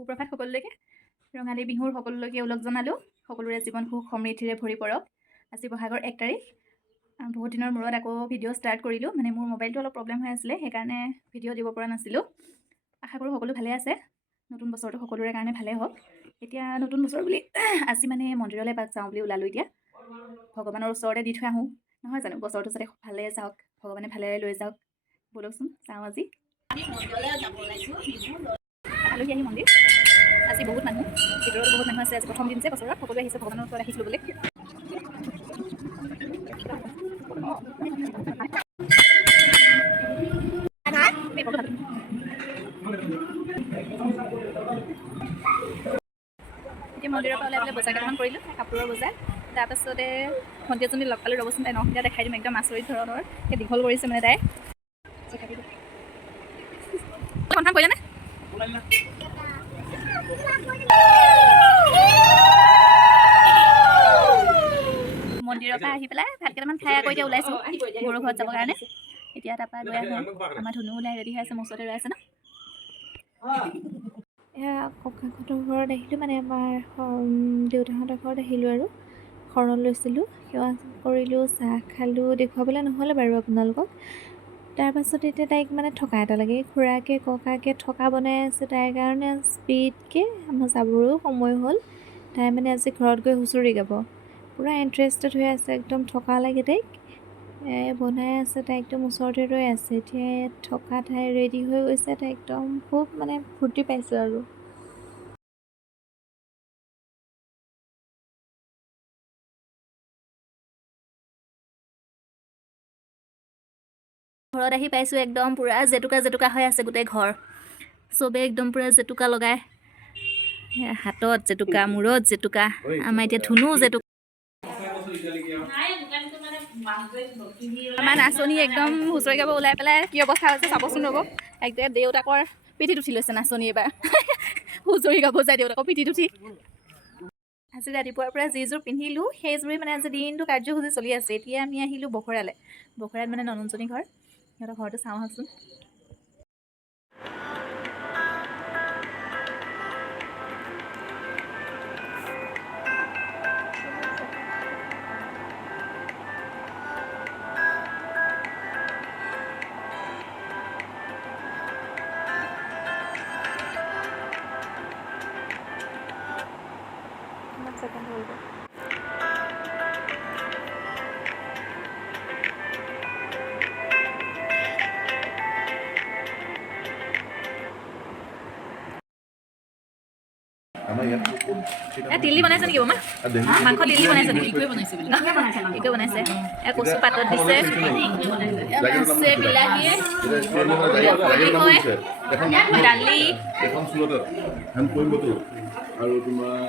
সুপ্ৰভাত সকলোলৈকে ৰঙালী বিহুৰ সকলোলৈকে ওলগ জনালোঁ। সকলোৰে জীৱন সুখ সমৃদ্ধিৰে ভৰি পৰক। আজি বহাগৰ 1 তাৰিখ। বহুত দিনৰ মূৰত আকৌ ভিডিঅ' ষ্টাৰ্ট কৰিলোঁ। মানে মোৰ মোবাইলটো অলপ প্ৰব্লেম হৈ আছিলে, সেইকাৰণে ভিডিঅ' দিব পৰা নাছিলোঁ। আশা কৰোঁ সকলো ভালে আছে। নতুন বছৰটো সকলোৰে কাৰণে ভালে হওক। এতিয়া নতুন বছৰ বুলি আজি মানে মন্দিৰলৈ এপাক যাওঁ বুলি ওলালোঁ। এতিয়া ভগৱানৰ ওচৰতে দি থৈ আহোঁ, নহয় জানো? বছৰটো যাতে ভালে যাওক, ভগৱানে ভালেৰে লৈ যাওক। ব'লকচোন যাওঁ আজি। আলহী আহি মন্দিৰ আজি বহুত মানুহ, ভিতৰত বহুত মানুহ আছে। আজি প্ৰথম দিন যে বছৰত সকলোৱে আহিছে ভগৱানৰ ওচৰত আহিছিলোঁ বুলি। এতিয়া মন্দিৰৰ পৰা ওলাই পেলাই বজাৰ কেইটামান কৰিলোঁ, কাপোৰৰ বজাৰ। তাৰপাছতে ভণ্টি এজনী লগ পালোঁ, ৰ'বচোন তাই নখকেইটা দেখাই দিম। একদম আচৰিত ধৰণৰ দীঘল কৰিছে মানে তাই। কনফাৰ্ম কৰিলেনে? মন্দিৰৰ পৰা আহি পেলাই ভাত কেইটামান খাই আকৌ এতিয়া ওলাইছোঁ গৰু ঘৰত যাবৰ কাৰণে। এতিয়া তাৰপৰা গৈ আহোঁ। আমাৰ ধুনু ওলাই ৰেডি হৈ আছে, মোৰ ওচৰতে ৰৈ আছে ন। এয়া ককাহঁতৰ ঘৰত আহিলোঁ, মানে আমাৰ দেউতাহঁতৰ ঘৰত আহিলোঁ আৰু শৰণ লৈছিলোঁ, সেৱা কৰিলোঁ, চাহ খালোঁ। দেখুৱাবলৈ নহ'লে বাৰু আপোনালোকক। তাৰপাছত এতিয়া তাইক মানে থকা এটা লাগে, খুৰাকে ককাকে থকা বনাই আছে তাইৰ কাৰণে স্পীডকৈ। আমাৰ যাবলৈও সময় হ'ল। তাই মানে আজি ঘৰত গৈ হুঁচৰি গাব, পূৰা ইণ্টাৰেষ্টেড হৈ আছে, একদম থকা লাগে তাইক। বনাই আছে, তাই একদম ওচৰতে ৰৈ আছে। এতিয়া থকা তাই ৰেডি হৈ গৈছে, তাই একদম খুব মানে ফূৰ্তি পাইছোঁ আৰু। ঘৰত আহি পাইছোঁ, একদম পূৰা জেতুকা জেতুকা হৈ আছে গোটেই ঘৰ। চবেই একদম পূৰা জেতুকা লগাই, হাতত জেতুকা, মূৰত জেতুকা। আমাৰ এতিয়া ধুনু জেতুকা। আমাৰ নাচনী একদম হুঁচৰি গাব ওলাই পেলাই কি অৱস্থা হৈছে চাবচোন ৰ'ব। একদম দেউতাকৰ পিঠিত উঠি লৈছে নাচনী এইবাৰ। হুঁচৰি গাব যায় দেউতাকৰ পিঠিত উঠি। আজি ৰাতিপুৱাৰ পৰা যিযোৰ পিন্ধিলোঁ সেইযোৰেই মানে আজি দিনটো কাৰ্যসূচী চলি আছে। এতিয়া আমি আহিলোঁ বখৰালৈ। বখৰাত মানে ননন্দজনী ঘৰ, সিহঁতৰ ঘৰটো চাওঁ আহকচোন। ছেকেণ্ড হ'ল তিলি বনাইছে নেকি বমা? মাংস তিলি বনাইছে নেকি? একোৱে বনাইছে। কচু পাতত দিছে, বিলাহীয়ে, দালি, আৰু তোমাৰ